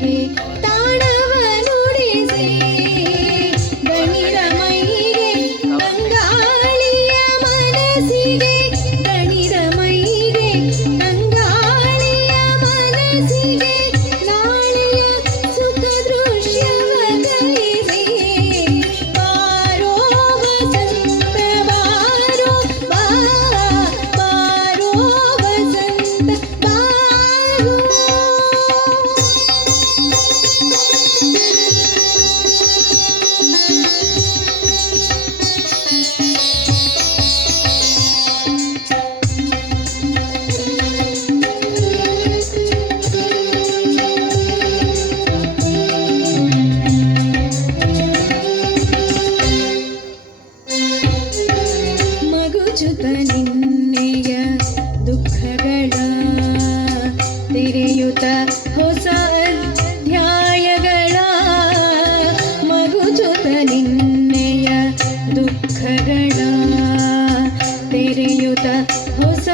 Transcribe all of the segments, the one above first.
You. തിരിയുത ഹുസ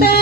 Bye.